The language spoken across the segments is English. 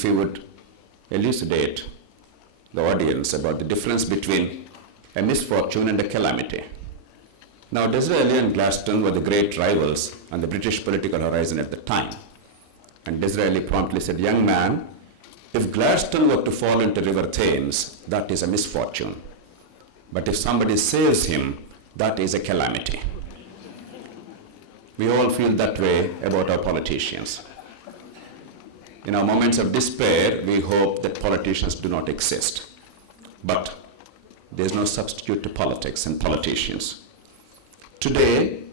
If you would elucidate the audience about the difference between a misfortune and a calamity. Now, Disraeli and Gladstone were the great rivals on the British political horizon at the time. And Disraeli promptly said, "Young man, if Gladstone were to fall into River Thames, that is a misfortune. But if somebody saves him, that is a calamity." We all feel that way about our politicians. In our moments of despair, we hope that politicians do not exist. But there's no substitute to politics and politicians. Today,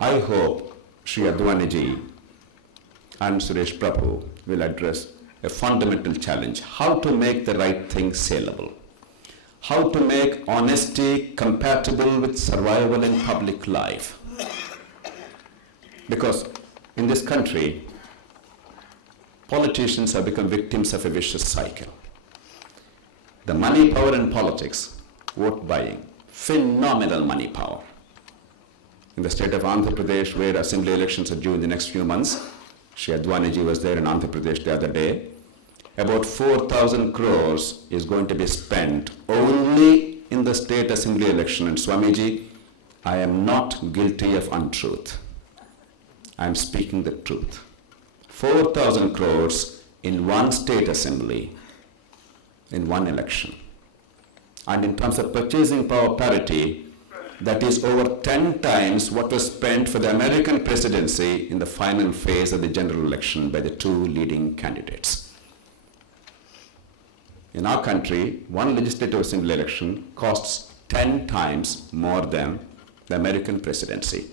I hope Sri Advaniji and Suresh Prabhu will address a fundamental challenge: how to make the right thing saleable, how to make honesty compatible with survival in public life. Because in this country, politicians have become victims of a vicious cycle. The money power in politics, vote buying, phenomenal money power. In the state of Andhra Pradesh, where assembly elections are due in the next few months, Sri Advaniji was there in Andhra Pradesh the other day. About 4,000 crores is going to be spent only in the state assembly election. And Swamiji, I am not guilty of untruth. I am speaking the truth. 4,000 crores in one state assembly in one election. And in terms of purchasing power parity, that is over 10 times what was spent for the American presidency in the final phase of the general election by the two leading candidates. In our country, one legislative assembly election costs 10 times more than the American presidency.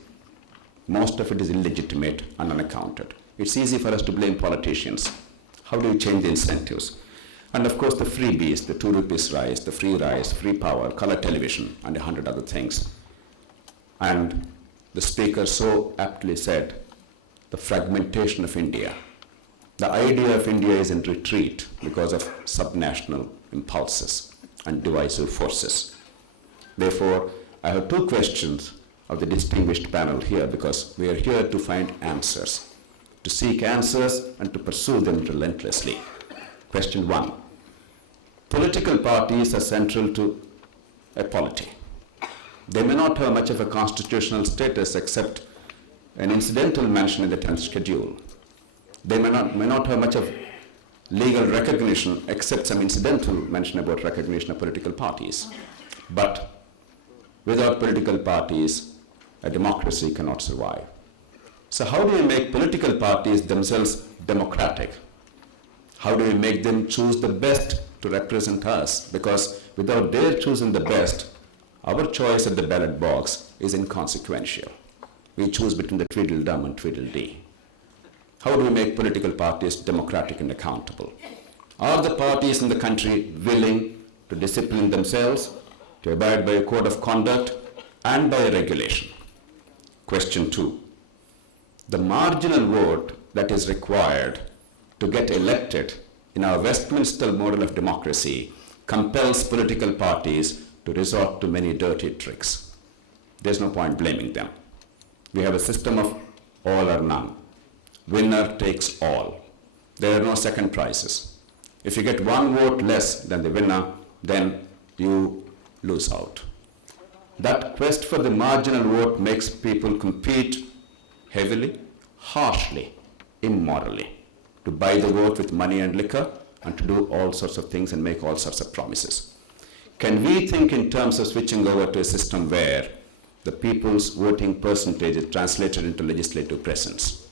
Most of it is illegitimate and unaccounted. It's easy for us to blame politicians. How do you change the incentives? And of course the freebies, the 2 rupees rice, the free power, color television, and 100 other things. And the speaker so aptly said, the fragmentation of India. The idea of India is in retreat because of subnational impulses and divisive forces. Therefore, I have 2 questions of the distinguished panel here, because we are here to find answers, to seek answers and to pursue them relentlessly. Question 1. Political parties are central to a polity. They may not have much of a constitutional status except an incidental mention in the 10th schedule. They may not have much of legal recognition except some incidental mention about recognition of political parties. But without political parties, a democracy cannot survive. So how do we make political parties themselves democratic? How do we make them choose the best to represent us? Because without their choosing the best, our choice at the ballot box is inconsequential. We choose between the Tweedledum and Tweedledee. How do we make political parties democratic and accountable? Are the parties in the country willing to discipline themselves, to abide by a code of conduct and by a regulation? Question 2. The marginal vote that is required to get elected in our Westminster model of democracy compels political parties to resort to many dirty tricks. There's no point blaming them. We have a system of all or none. Winner takes all. There are no second prizes. If you get 1 vote less than the winner, then you lose out. That quest for the marginal vote makes people compete heavily, harshly, immorally, to buy the vote with money and liquor, and to do all sorts of things and make all sorts of promises. Can we think in terms of switching over to a system where the people's voting percentage is translated into legislative presence,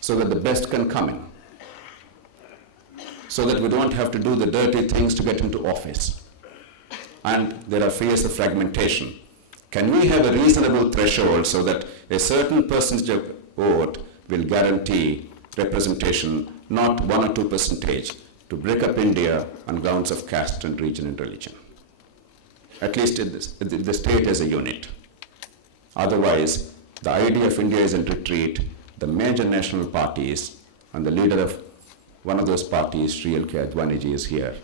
so that the best can come in, so that we don't have to do the dirty things to get into office? And there are fears of fragmentation. Can we have a reasonable threshold so that a certain percentage of vote will guarantee representation, not 1 or 2%, to break up India on grounds of caste and region and religion? At least in the state as a unit. Otherwise, the idea of India is in retreat. The major national parties, and the leader of one of those parties, Sri L.K. Advaniji, is here.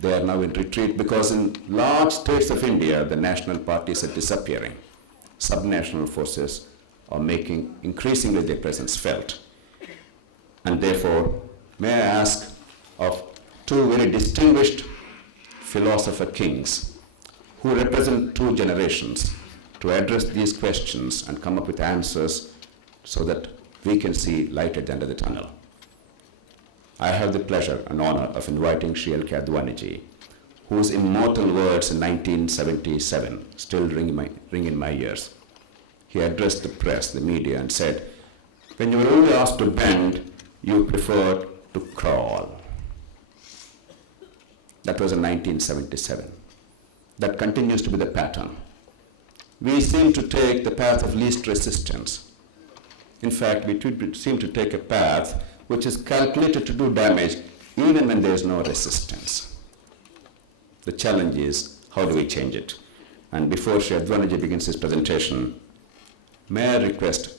They are now in retreat because in large states of India, the national parties are disappearing. Subnational forces are making increasingly their presence felt. And therefore, may I ask of two very distinguished philosopher kings who represent two generations to address these questions and come up with answers so that we can see light at the end of the tunnel. I have the pleasure and honor of inviting Sri L.K. Advaniji, whose immortal words in 1977 still ring in my ears. He addressed the press, the media, and said, "When you were only asked to bend, you preferred to crawl." That was in 1977. That continues to be the pattern. We seem to take the path of least resistance. In fact, we seem to take a path which is calculated to do damage even when there is no resistance. The challenge is, how do we change it? And before Sri Advaniji begins his presentation, may I request